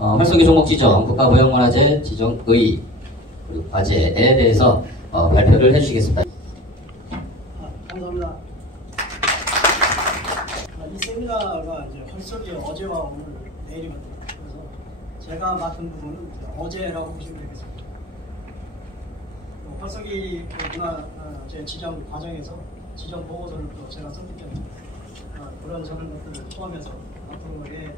활쏘기 종목 지정, 국가무형문화재 지정 의의 그리고 과제에 대해서 발표를 해주시겠습니다. 감사합니다. 이 세미나가 이제 활쏘기 어제와 오늘 내일이거든요. 그래서 제가 맡은 부분은 어제라고 보시면 되겠습니다. 활쏘기 문화재 지정 과정에서 지정 보고서를 또 제가 썼기 때문에 그런 저런 것들을 포함해서 앞으로의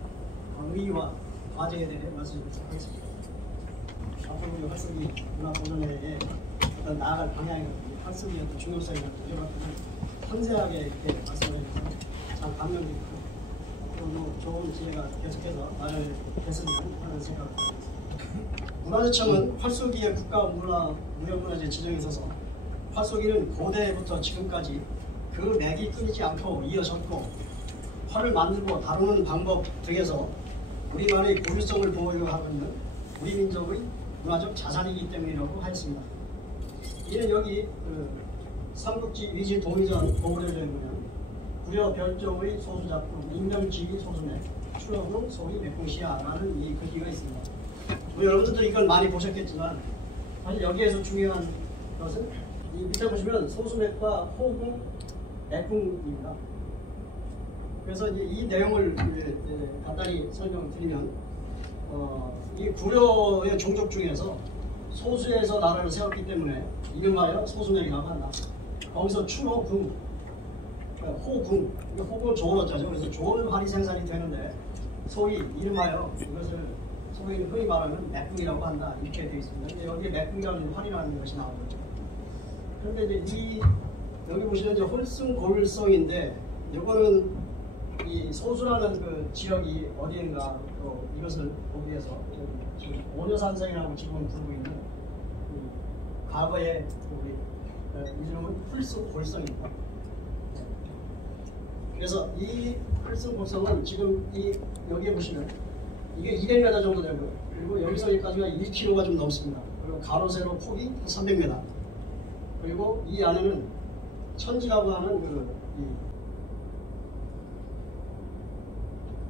의의와 과제에 대해 말씀드리도록 하겠습니다. 앞으로 우리 활쏘기 문화보존회의 어떤 나아갈 방향이거든요. 활쏘기의 어떤 중요성이나 이런 것들을 상세하게 이렇게 말씀을 해주셔서 잘 감명되고 또 좋은 지혜가 계속해서 말을 했으면 하는 생각을 합니다. 문화재청은 활쏘기의 국가무형문화재 지정에 있어서 활쏘기는 고대부터 지금까지 그 맥이 끊이지 않고 이어졌고 활을 만들고 다루는 방법 등에서 우리만의 고유성을 보호하고 있는 우리 민족의 문화적 자산이기 때문이라고 하였습니다. 이는 여기 삼국지 위지 동의전 고구려전에 보면 구려 별종의 소수작품 인명지기 소수맥 추러후 소위 맥공시야라는 이 글귀가 있습니다. 여러분들도 이걸 많이 보셨겠지만 사실 여기에서 중요한 것은 이 밑에 보시면 소수맥과 호궁, 맥궁입니다. 그래서 이제 이 내용을 간단히 설명드리면 이 구려의 종족 중에서 소수에서 나라를 세웠기 때문에 이름하여 소수맥이라고 한다. 거기서 추호궁, 호궁, 호궁은 조언어자죠. 그래서 좋은 활이 생산이 되는데 소위 이름하여 이것을 소위 흔히 말하는 맥궁이라고 한다. 이렇게 되어 있습니다. 근데 여기에 맥궁이라는 활이라는 것이 나오죠. 그런데 이제 여기 보시면 이제 홀승골성인데 이거는 이 소수라는 그 지역이 어디인가 또 이것을 보기 위해서 오녀산성이라고 지금은 부르고 있는 과거의 우리 이름은 홀승골성입니다. 그래서 이 홀승골성은 지금 여기에 보시면 이게 200m 정도 되고요. 그리고 여기서 여기까지가 1km가 좀 넘습니다. 그리고 가로 세로 폭이 300m. 그리고 이 안에는 천지라고 하는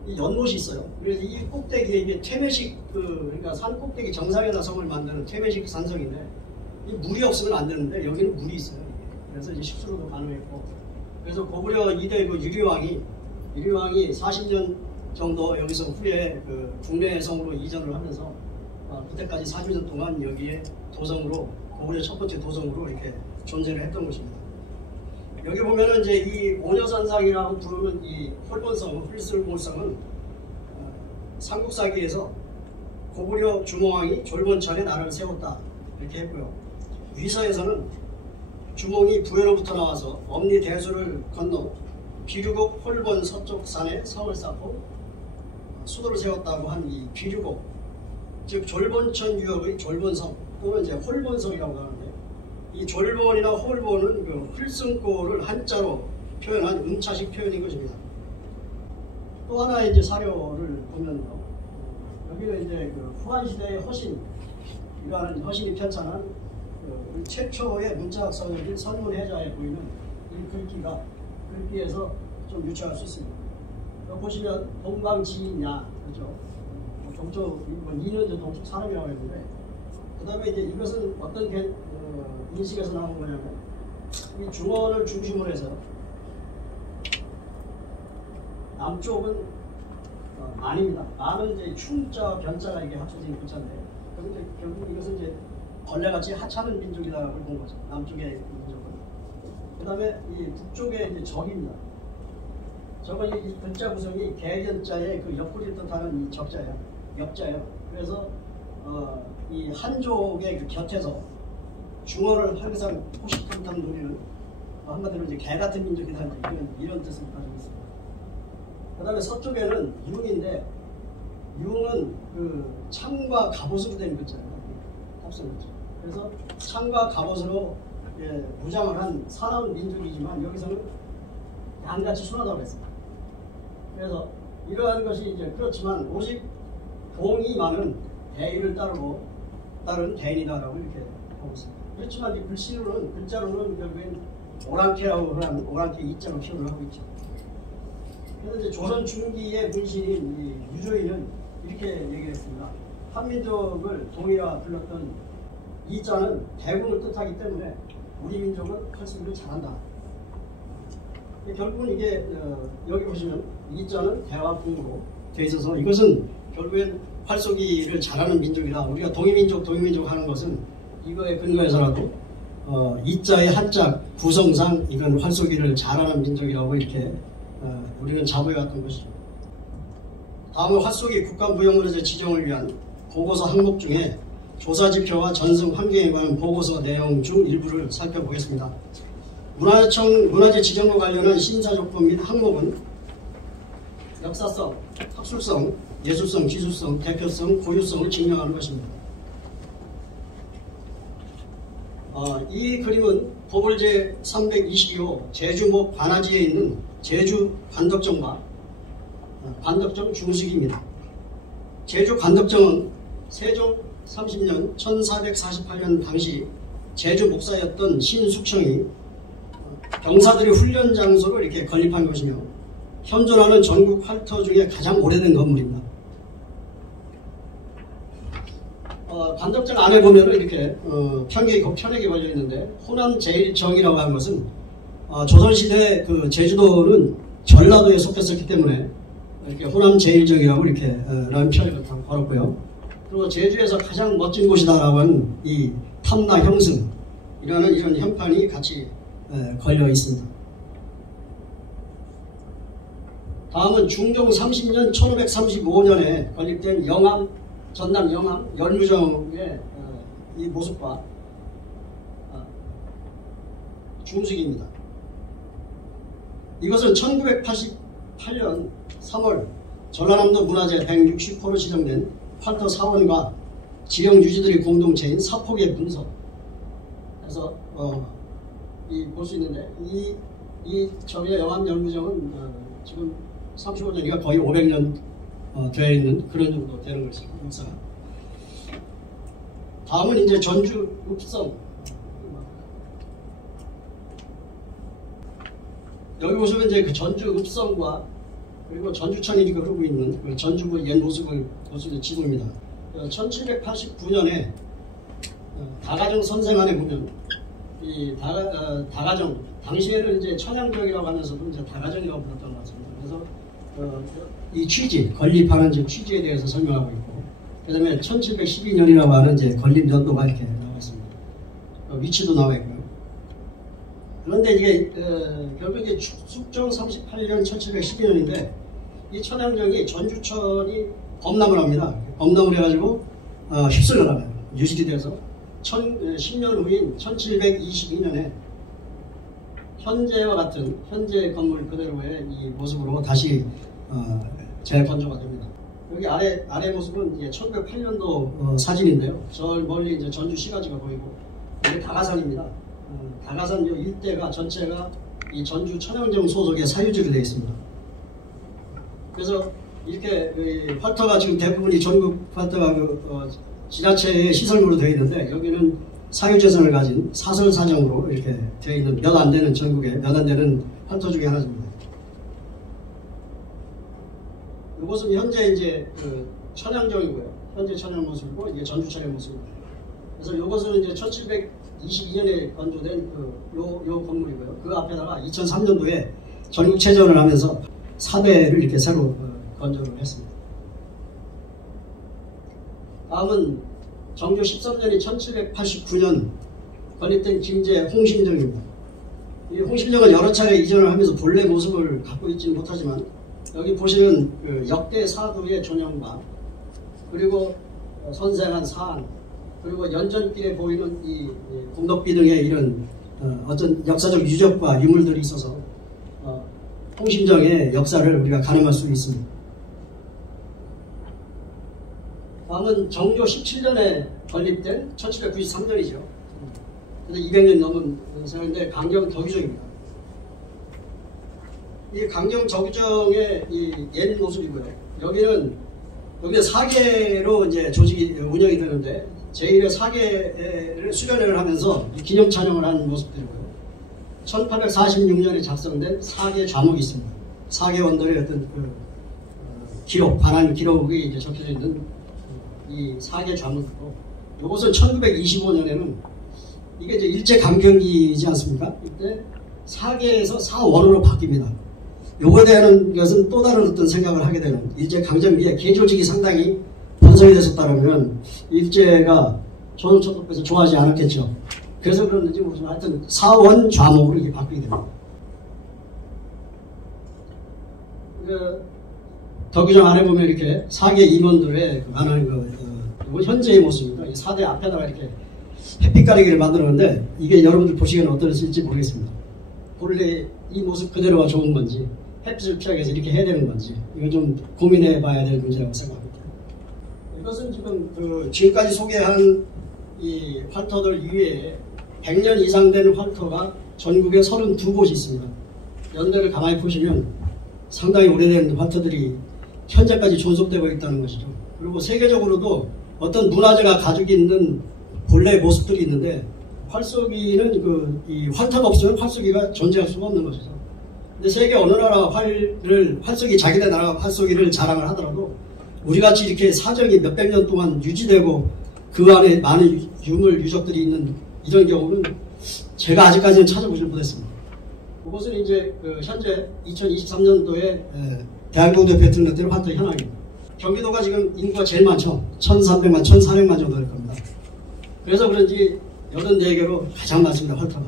이 연못이 있어요. 그래서 이 꼭대기에 이게 퇴매식 그러니까 산 꼭대기 정상에다 성을 만드는 퇴매식 산성인데 이 물이 없으면 안 되는데 여기는 물이 있어요. 그래서 이제 식수로도 가능했고 그래서 고구려 2대 그 유리왕이 40년 정도 여기서 후에 그 국내성으로 이전을 하면서 그때까지 40년 동안 여기에 도성으로 고구려 첫 번째 도성으로 이렇게 존재를 했던 것입니다. 여기 보면은 이제 이 오녀산상이라고 부르는 이 홀본성, 홀슬골성은 삼국사기에서 고구려 주몽왕이 졸본천에 나라를 세웠다 이렇게 했고요. 위서에서는 주몽이 부여로부터 나와서 엄리 대수를 건너 비류곡 홀본 서쪽 산에 성을 쌓고 수도를 세웠다고 한 이 비류곡, 즉 졸본천 유역의 졸본성 또는 이제 홀본성이라고 하는데 이 졸본이나 홀본은 그 홀승골을 한자로 표현한 음차식 표현인 것입니다. 또 하나의 이제 사료를 보면요, 여기는 이제 그 후한 시대의 허신이라는 허신이 편찬한 최초의 문자학 서적인 선문해자에 보이는 이 글귀에서 좀 유추할 수 있습니다. 보시면 동방지이냐, 그렇죠? 동쪽 이는 이제 동쪽 사람이라고 했는데, 그 다음에 이제 이것은 어떤 인식에서 나온 거냐면 이 중원을 중심으로 해서 남쪽은 만입니다. 만은 이제 충자 변자가 이게 합쳐진 글자인데, 그리고 이제 결국 이것은 이제 벌레같이 하찮은 민족이라고 본 거죠. 남쪽의 민족은. 그 다음에 이 북쪽의 이제 적입니다. 저건 이 글자 구성이 개견자의 그 옆구리를 뜻하는 이 적자예요. 역자예요. 그래서 이 한족의 그 곁에서 중어를 항상 호시탐탐 노리는 한마디로 이제 개 같은 민족이다 이런 뜻을 가지고 있습니다. 그 다음에 서쪽에는 융인데 융은 그 창과 갑옷으로 된 글자예요. 탑승글자. 그래서 창과 갑옷으로 무장을 한 사나운 민족이지만 여기서는 양같이 순하다고 했습니다. 그래서 이러한 것이 이제 그렇지만 오직 봉이 많은 대의를 따른 대인이다라고 이렇게 보고 있습니다. 그렇지만 이 글자로는 결국엔 오랑캐라고 하는 오랑캐 이자로 표현을 하고 있죠. 그래서 이제 조선 중기의 문신인 이 유조인은 이렇게 얘기했습니다. 한민족을 동이라 불렀던 이자는 대군을 뜻하기 때문에 우리 민족은 활쏘기를 잘한다. 결국은 이게 여기 보시면 이자는 대화풍으로 되어 있어서 이것은 결국엔 활쏘기를 잘하는 민족이다. 우리가 동이민족 하는 것은 이거에 근거해서라도 이자의 한자 구성상 이건 활쏘기를 잘하는 민족이라고 이렇게 우리는 자부해왔던 것이죠. 다음은 활쏘기 국가무형문화재 지정을 위한 보고서 항목 중에 조사지표와 전승 환경에 관한 보고서 내용 중 일부를 살펴보겠습니다. 문화재 지정과 관련한 심사조건 및 항목은 역사성, 학술성, 예술성, 기술성, 대표성, 고유성을 증명하는 것입니다. 이 그림은 보벌제 322호 제주목 관아지에 있는 제주 관덕정과 관덕정 중수기입니다. 제주 관덕정은 세종 30년 1448년 당시 제주 목사였던 신숙청이 병사들의 훈련 장소로 이렇게 건립한 것이며 현존하는 전국 활터 중에 가장 오래된 건물입니다. 관덕정 안에 보면 이렇게 편액이 걸려 있는데 호남 제1정이라고 하는 것은 조선시대 그 제주도는 전라도에 속했었기 때문에 이렇게 호남 제1정이라고 이렇게 라는 편액을 걸었고요. 그리고 제주에서 가장 멋진 곳이다라고 하는 이 탐나 형승이라는 이런 현판이 같이 걸려 있습니다. 다음은 중종 30년 1535년에 건립된 영암, 전남 영암 열무정의 이 모습과 중수기입니다. 이것은 1988년 3월 전라남도 문화재 160호로 지정된 활터 사원과 지역 유지들의 공동체인 사폭의 분석. 그래서 볼 수 있는데 이 저기의 영암 열무정은 지금 35년이니까 거의 500년 되어 있는 그런 정도 되는 것입니다. 역사가. 다음은 이제 전주 읍성. 여기 보시면 이제 그 전주 읍성과 그리고 전주천이 흐르고 있는 그 전주부 옛 모습을 볼 수 있는 지도입니다. 1789년에 다가정 선생안에 보면 이 다가정 당시에는 이제 천양정이라고 하면서도 이제 다가정이라고 불렀던 것 같습니다. 그래서 이 취지, 건립하는 이제 취지에 대해서 설명하고 있고, 그 다음에 1712년이라고 하는 이제 건립 연도가 이렇게 나와 있습니다. 위치도 나와 있고요. 그런데 이게 결국 이제 숙종 38년 1712년인데 이 천양정이 전주천이 범람을 합니다. 범람을 해가지고 휩쓸려 나가요. 유실이 돼서 10년 후인 1722년에 현재와 같은 현재 건물 그대로의 이 모습으로 다시 재건조가 됩니다. 여기 아래 모습은 이제 1908년도 사진인데요. 저 멀리 이제 전주 시가지가 보이고 여기 다가산입니다. 다가산 일대가 전체가 이 전주 천양정 소속의 사유지로 되어 있습니다. 그래서 이렇게 활터가 지금 대부분이 전국 활터가 지자체의 시설물로 되어 있는데 여기는 사유재산을 가진 사설사정으로 이렇게 되어 있는 몇 안 되는 전국에 몇 안 되는 활터 중에 하나입니다. 이곳은 현재 이제 천양정이고요. 현재 천양 모습이고 이게 전주천의 모습입니다. 그래서 이것은 이제 1722년에 건조된 요 건물이고요. 그 앞에다가 2003년도에 전국체전을 하면서 4대를 이렇게 새로 건조를 했습니다. 다음은 정조 13년이 1789년 건립된 김제 홍심정입니다. 이 홍심정은 여러 차례 이전을 하면서 본래 모습을 갖고 있지는 못하지만 여기 보시는 그 역대 사두의 존형과 그리고 선생한 사안 그리고 연전길에 보이는 이 공덕비 등의 이런 어떤 역사적 유적과 유물들이 있어서 홍심정의 역사를 우리가 가늠할 수 있습니다. 다음은 정조 17년에 건립된 1793년이죠. 그래서 200년 넘은 세월인데 강경 덕유정입니다. 이 강경 덕유정의 이 옛 모습이고요. 여기는 4개로 이제 조직이 운영이 되는데 제1회 4개를 수련회를 하면서 기념 촬영을 하는 모습들이고요. 1846년에 작성된 4개 좌목이 있습니다. 4개 원들의 어떤 기록, 관한 기록이 이제 적혀져 있는 이 4개 좌문이고, 이것은 1925년에는 이게 이제 일제 강점기이지 않습니까? 이때 4개에서 4원으로 바뀝니다. 요거에 대한 것은 또 다른 어떤 생각을 하게 되는, 일제 강점기에 개조직이 상당히 번성이 됐었다면 일제가 조선총독부에서 좋아하지 않았겠죠. 그래서 그런지 모르지만 하여튼 4원 좌목으로 이게 바뀌게 됩니다. 더 규정 안에 보면 이렇게 4개 임원들의 많은 이거 현재의 모습입니다. 이 4대 앞에다가 이렇게 햇빛 가리기를 만들었는데, 이게 여러분들 보시기에는 어떨지 모르겠습니다. 본래 이 모습 그대로가 좋은 건지, 햇빛을 피하기 위해서 이렇게 해야 되는 건지, 이거 좀 고민해 봐야 될 문제라고 생각합니다. 이것은 지금 지금까지 소개한 이 활터들 이외에 100년 이상 된 활터가 전국에 32곳이 있습니다. 연대를 가만히 보시면 상당히 오래된 활터들이 현재까지 존속되고 있다는 것이죠. 그리고 세계적으로도 어떤 문화재가 가지고 있는 본래의 모습들이 있는데, 활쏘기는 이 활터가 없으면 활쏘기가 존재할 수가 없는 것이죠. 근데 세계 어느 나라 활쏘기, 자기네 나라 활쏘기를 자랑을 하더라도 우리같이 이렇게 사정이 몇백 년 동안 유지되고 그 안에 많은 유물유적들이 있는 이런 경우는 제가 아직까지는 찾아보질 못했습니다. 이것은 이제 현재 2023년도에 대한민국 배틀넷대로 활터 현황입니다. 경기도가 지금 인구가 제일 많죠. 1,300만, 1,400만 정도 될 겁니다. 그래서 그런지 84개로 가장 많습니다, 활터가.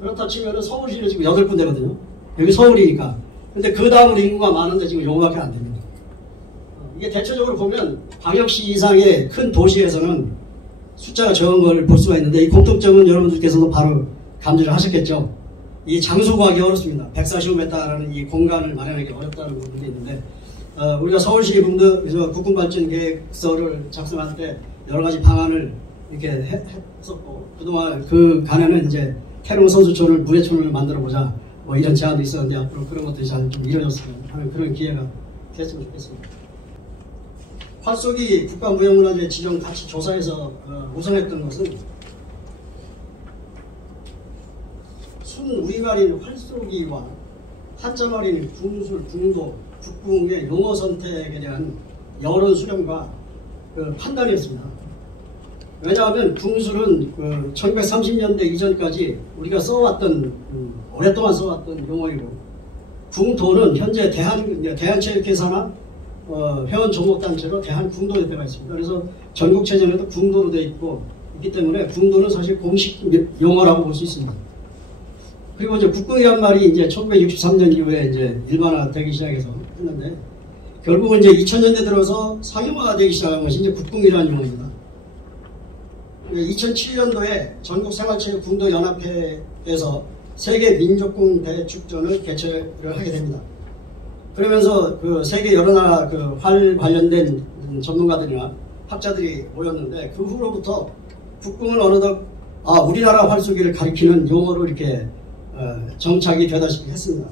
그렇다 치면은 서울시는 지금 8군데거든요. 여기 서울이니까. 근데 그 다음으로 인구가 많은데 지금 요거밖에 안 됩니다. 이게 대체적으로 보면 광역시 이상의 큰 도시에서는 숫자가 적은 걸 볼 수가 있는데, 이 공통점은 여러분들께서도 바로 감지를 하셨겠죠. 이 장소 구하기 어렵습니다. 145m라는 이 공간을 마련하기 어렵다는 부분이 있는데, 우리가 서울시 국군발전계획서를 작성할 때 여러 가지 방안을 이렇게 했었고, 그동안 그 간에는 이제 태릉 선수촌을 무예촌을 만들어보자, 뭐 이런 제안도 있었는데, 앞으로 그런 것들이 잘 좀 이루어졌으면 하는 그런 기회가 됐으면 좋겠습니다. 활쏘기 국가무형문화재 지정 가치 조사에서 우선했던 것은 순 우리말인 활쏘기와 한자말인 궁술, 궁도, 국궁의 용어 선택에 대한 여론 수렴과 판단이었습니다. 왜냐하면 궁술은 1930년대 이전까지 우리가 써왔던, 오랫동안 써왔던 용어이고, 궁도는 현재 대한체육회사나 회원종목단체로 대한궁도협회가 있습니다. 그래서 전국체전에도 궁도로 되어 있기 때문에 궁도는 사실 공식 용어라고 볼 수 있습니다. 그리고 이제 국궁이란 말이 이제 1963년 이후에 이제 일반화되기 시작해서 했는데, 결국은 이제 2000년대 들어서 상용화되기 시작한 것이 이제 국궁이라는 용어입니다. 2007년도에 전국생활체육궁도연합회에서 세계 민족궁 대축전을 개최를 하게 됩니다. 그러면서 세계 여러 나라 활 관련된 전문가들이나 학자들이 모였는데, 그 후로부터 국궁은 어느덧 우리나라 활쏘기를 가리키는 용어로 이렇게 정착이 되다시피 했습니다.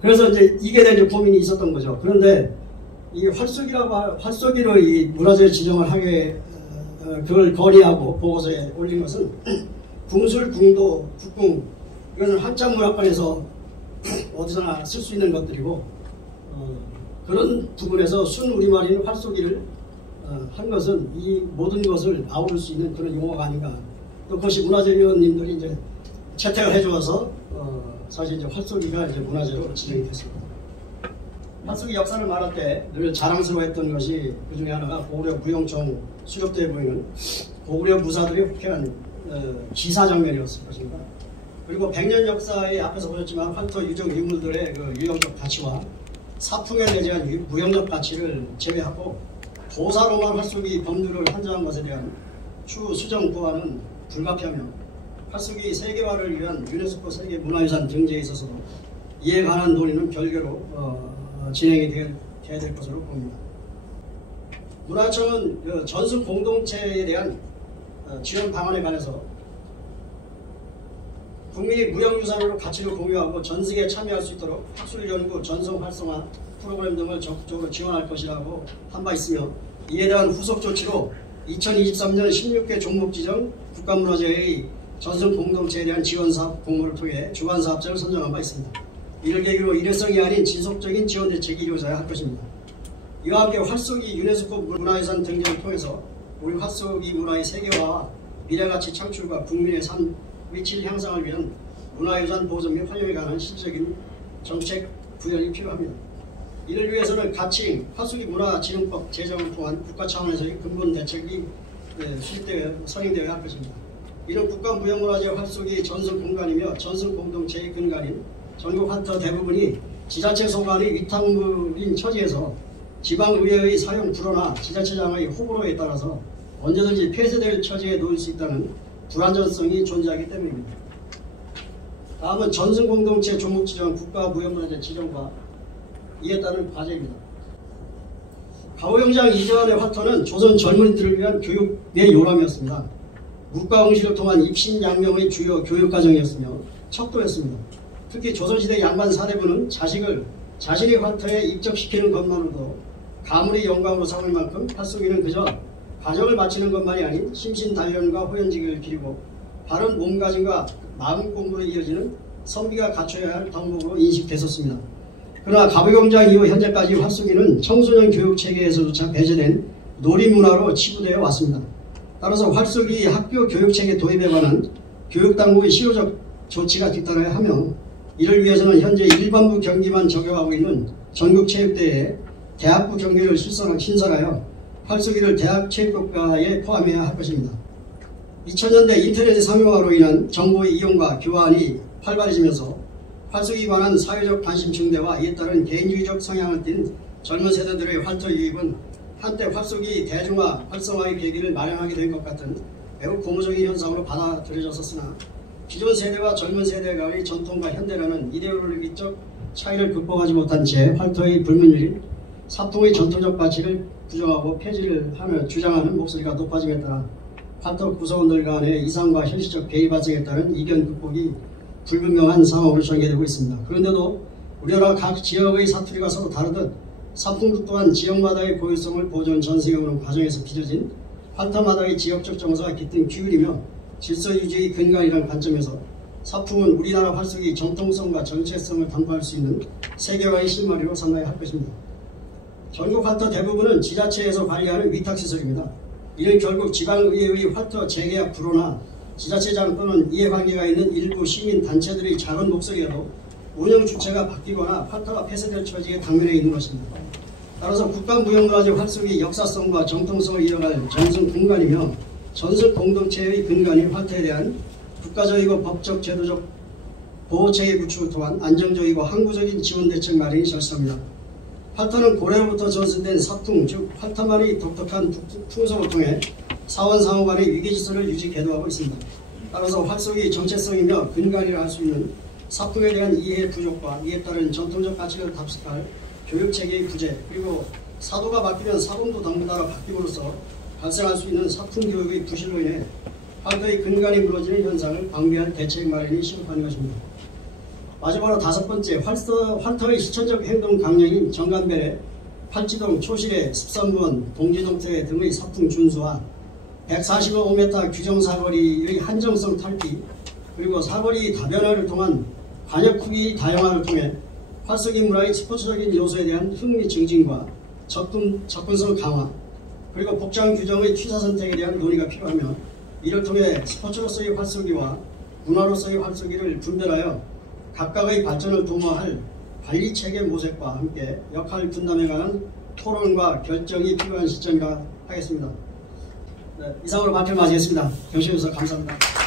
그래서 이제 이게 대한 고민이 있었던 거죠. 그런데 이 활쏘기로 이 문화재 지정을 하게 그걸 건의하고 보고서에 올린 것은 궁술, 궁도, 국궁, 이것은 한자문학관에서 어디서나 쓸 수 있는 것들이고, 그런 부분에서 순 우리말인 활쏘기를 한 것은 이 모든 것을 아우를 수 있는 그런 용어가 아닌가. 또 그것이 문화재위원님들이 이제 채택을 해주어서 사실 이제 활쏘기가 이제 문화재로 지정이 됐습니다. 활쏘기 역사를 말할 때 늘 자랑스러워했던 것이 그 중에 하나가 고구려 무용청 수렵대에 보이는 고구려 무사들의 후쾌한 기사 장면이었을 것입니다. 그리고 100년 역사에 앞에서 보셨지만 활터 유적 유물들의 유형적 가치와 사풍에 내재한 무형적 가치를 제외하고 도사로만 활쏘기 법률을 한정한 것에 대한 추후 수정 보완은 불가피하며, 활쏘기 세계화를 위한 유네스코 세계문화유산 등재에 있어서도 이에 관한 논의는 별개로 진행이 돼야 될 것으로 봅니다. 문화청은 전승 공동체에 대한 지원 방안에 관해서 국민이 무형유산으로 가치를 공유하고 전승에 참여할 수 있도록 학술연구, 전송 활성화 프로그램 등을 적극적으로 지원할 것이라고 한 바 있으며, 이에 대한 후속 조치로 2023년 16개 종목 지정 국가문화재의 전승 공동체에 대한 지원사업 공모를 통해 주관사업자를 선정한 바 있습니다. 이를 계기로 일회성이 아닌 지속적인 지원 대책이 이루어져야 할 것입니다. 이와 함께 활쏘기 유네스코 문화유산 등재를 통해서 우리 활쏘기 문화의 세계화와 미래가치 창출과 국민의 삶 위치 향상을 위한 문화유산 보존 및 활용에 관한 실질적인 정책 구현이 필요합니다. 이를 위해서는 가칭 활쏘기 문화진흥법 제정을 통한 국가 차원에서의 근본 대책이 선행되어야 할 것입니다. 이는 국가무형문화재 활쏘기 전승 공간이며 전승 공동체의 근간인 전국 활터 대부분이 지자체 소관의 위탁물인 처지에서 지방의회의 사용 불허나 지자체장의 호불호에 따라서 언제든지 폐쇄될 처지에 놓일 수 있다는 불안전성이 존재하기 때문입니다. 다음은 전승공동체 조목 지정 국가무형문화재 지정과 이에 따른 과제입니다. 가오영장 이전의 활터는 조선 젊은이들을 위한 교육의 요람이었습니다. 문과응시를 통한 입신양명의 주요 교육과정이었으며 척도였습니다. 특히 조선시대 양반 4대부는 자식을 자신의 활터에 입적시키는 것만으로도 가문의 영광으로 삼을 만큼 활쏘기는 그저 과정을 마치는 것만이 아닌 심신단련과 호연지기를 기리고 바른 몸가짐과 마음 공부로 이어지는 선비가 갖춰야 할 덕목으로 인식됐었습니다. 그러나 가오영장 이후 현재까지 활쏘기는 청소년 교육체계에서조차 배제된 놀이문화로 치부되어 왔습니다. 따라서 활쏘기 학교 교육체계 도입에 관한 교육당국의 실효적 조치가 뒤따라야 하며 이를 위해서는 현재 일반부 경기만 적용하고 있는 전국체육대회에 대학부 경기를 신설하여 활쏘기를 대학체육국가에 포함해야 할 것입니다. 2000년대 인터넷의 상용화로 인한 정보의 이용과 교환이 활발해지면서 활쏘기에 관한 사회적 관심 증대와 이에 따른 개인주의적 성향을 띤 젊은 세대들의 활터 유입은 한때 활쏘기 대중화 활성화의 계기를 마련하게 된 것 같은 매우 고무적인 현상으로 받아들여졌으나 기존 세대와 젊은 세대 간의 전통과 현대라는 이데올로기적 차이를 극복하지 못한 채 활터의 불문율이 사통의 전통적 가치를 부정하고 폐지를 주장하는 목소리가 높아짐에 따라 활터 구성원들 간의 이상과 현실적 개입 발생에 따른 이견 극복이 불분명한 상황으로 전개되고 있습니다. 그런데도 우리나라 각 지역의 사투리가 서로 다르듯 사풍도 또한 지역마다의 고유성을 보존 전승해오는 과정에서 빚어진 활터마다의 지역적 정서가 깃든 기울이며 질서 유지의 근간이라는 관점에서 사풍은 우리나라 활쏘기 정통성과 정체성을 담보할 수 있는 세계화의 실마리로 삼아야 할 것입니다. 전국 활터 대부분은 지자체에서 관리하는 위탁시설입니다. 이는 결국 지방의회의 활터 재계약 불허나 지자체장 또는 이해관계가 있는 일부 시민단체들의 작은 목소리라도 운영 주체가 바뀌거나 활터가 폐쇄될 처지에 당면해 있는 것입니다. 따라서 국가무형문화재 활쏘기 역사성과 정통성을 이어갈 전승 공간이며 전승 공동체의 근간인 활터에 대한 국가적이고 법적 제도적 보호체계 구축을 통한 안정적이고 항구적인 지원 대책 마련이 절실합니다. 활터는 고래로부터 전승된 사풍 즉 활터만의 독특한 풍속을 통해 사원상호 간의 위계질서를 유지 계도하고 있습니다. 따라서 활쏘기 정체성이며 근간이라 할 수 있는 사풍에 대한 이해 부족과 이에 따른 전통적 가치를 답습할 교육체계의 부재 그리고 사도가 바뀌면 사범도 덩달아 바뀜으로써 발생할 수 있는 사풍 교육의 부실로 인해 활터의 근간이 무너지는 현상을 방비할 대책 마련이 시급한 것입니다. 마지막으로 5번째, 활터의 실천적 행동 강령인 정간배례, 팔지동, 초실에, 습선부원, 동지동태 등의 사풍 준수와 145m 규정사거리의 한정성 탈피 그리고 사거리 다변화를 통한 관역 후기 다양화를 통해 활쏘기 문화의 스포츠적인 요소에 대한 흥미 증진과 접근성 강화 그리고 복장 규정의 취사 선택에 대한 논의가 필요하며 이를 통해 스포츠로서의 활쏘기와 문화로서의 활쏘기를 분별하여 각각의 발전을 도모할 관리체계 모색과 함께 역할 분담에 관한 토론과 결정이 필요한 시점이라 하겠습니다. 네, 이상으로 발표를 마치겠습니다. 경청해 주셔서 감사합니다.